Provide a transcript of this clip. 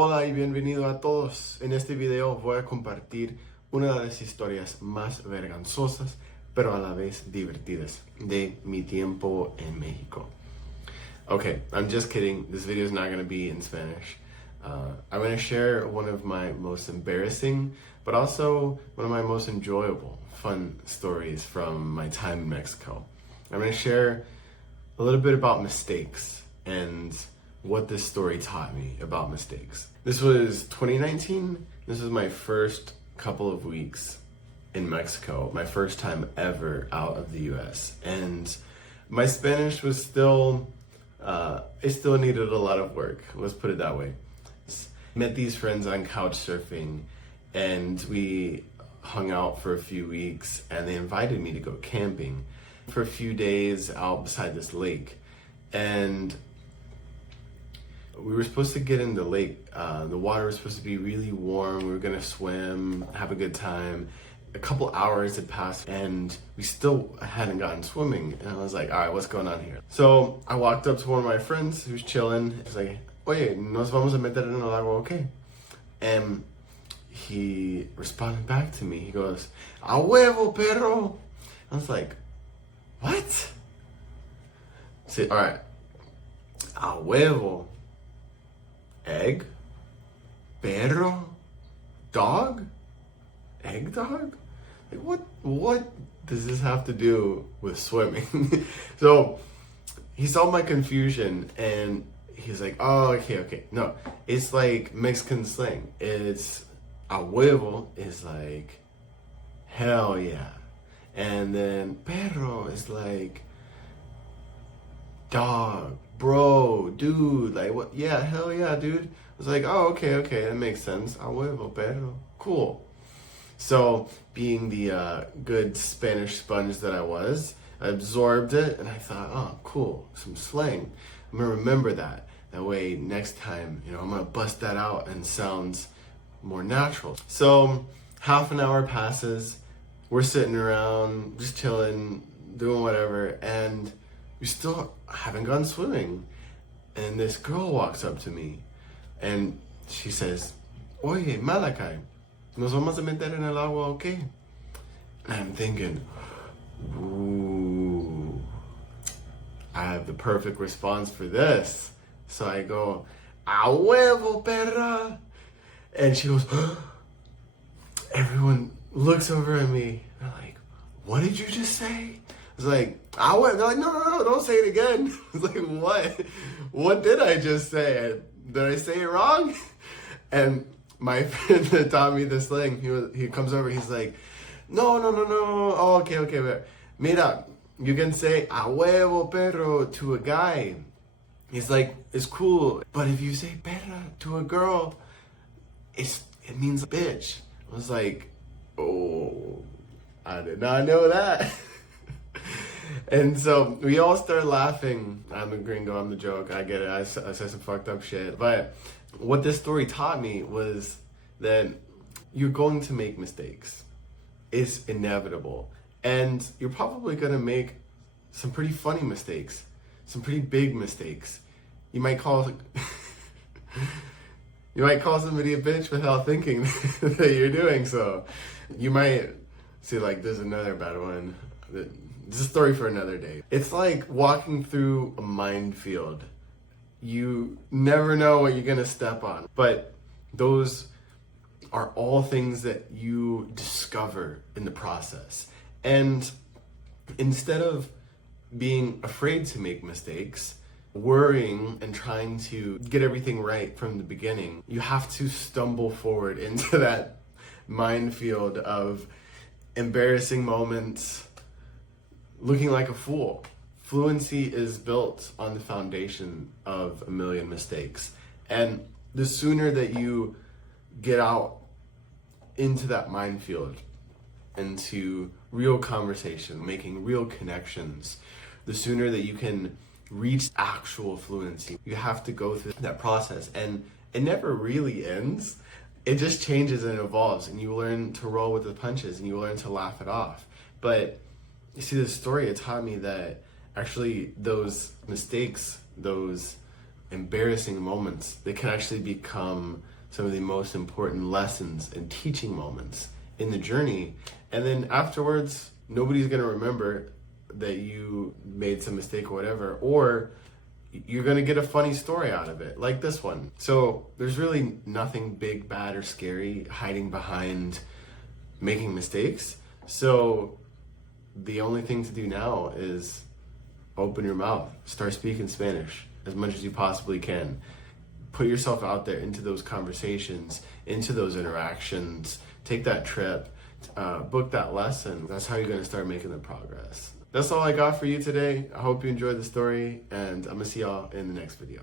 Hola y bienvenido a todos. En este video voy a compartir una de las historias más vergonzosas, pero a la vez divertidas de mi tiempo en México. Okay, I'm just kidding. This video is not going to be in Spanish. I'm going to share one of my most embarrassing, but also one of my most enjoyable, fun stories from my time in Mexico. I'm going to share a little bit about mistakes and what this story taught me about mistakes. This was 2019. This was my first couple of weeks in Mexico, my first time ever out of the US. And my Spanish was still, it still needed a lot of work. Let's put it that way. Met these friends on couch surfing and we hung out for a few weeks and they invited me to go camping for a few days out beside this lake. And we were supposed to get in the lake. The water was supposed to be really warm. We were gonna swim, have a good time. A couple hours had passed and we still hadn't gotten swimming. And I was like, all right, what's going on here? So I walked up to one of my friends who's chilling. He's like, oye, nos vamos a meter en el agua, okay? And he responded back to me. He goes, a huevo, perro. I was like, what? Say, all right, a huevo. Egg? Perro? Dog? Egg dog? Like what does this have to do with swimming? So he saw my confusion and he's like, oh, okay. No, it's like Mexican slang. It's a huevo is like hell yeah. And then perro is like dog, bro, dude, like what? Yeah, hell yeah, dude. I was like, oh, okay, that makes sense. A huevo, perro. Cool. So, being the good Spanish sponge that I was, I absorbed it and I thought, oh, cool, some slang. I'm gonna remember that. That way, next time, I'm gonna bust that out and sounds more natural. So, half an hour passes. We're sitting around, just chilling, doing whatever, and we still haven't gone swimming. And this girl walks up to me and she says, oye, Malachi, nos vamos a meter en el agua, okay? And I'm thinking, ooh, I have the perfect response for this. So I go, a huevo, perra. And she goes, everyone looks over at me. They're like, what did you just say? I was like, they're like, no, don't say it again. I was like, what? What did I just say? Did I say it wrong? And my friend that taught me this thing, he comes over, he's like, no. Oh, okay. Wait. Mira, you can say a huevo perro to a guy. He's like, it's cool. But if you say perra to a girl, it means bitch. I was like, oh, I did not know that. And so we all started laughing. I'm the gringo, I'm the joke, I get it, I said some fucked up shit. But what this story taught me was that you're going to make mistakes. It's inevitable. And you're probably gonna make some pretty funny mistakes, some pretty big mistakes. You might call somebody a bitch without thinking that you're doing so. You might see, like, there's another bad one. It's a story for another day. It's like walking through a minefield. You never know what you're gonna step on. But those are all things that you discover in the process. And instead of being afraid to make mistakes, worrying and trying to get everything right from the beginning, you have to stumble forward into that minefield of embarrassing moments, looking like a fool. Fluency is built on the foundation of a million mistakes. And the sooner that you get out into that minefield, into real conversation, making real connections, the sooner that you can reach actual fluency. You have to go through that process, and it never really ends. It just changes and evolves, and you learn to roll with the punches and you learn to laugh it off. But you see, this story, it taught me that actually those mistakes, those embarrassing moments, they can actually become some of the most important lessons and teaching moments in the journey. And then afterwards, nobody's going to remember that you made some mistake or whatever, or you're going to get a funny story out of it, like this one. So there's really nothing big, bad, or scary hiding behind making mistakes. So the only thing to do now is open your mouth, start speaking Spanish as much as you possibly can. Put yourself out there into those conversations, into those interactions, take that trip, book that lesson. That's how you're going to start making the progress. That's all I got for you today. I hope you enjoyed the story, and I'm going to see y'all in the next video.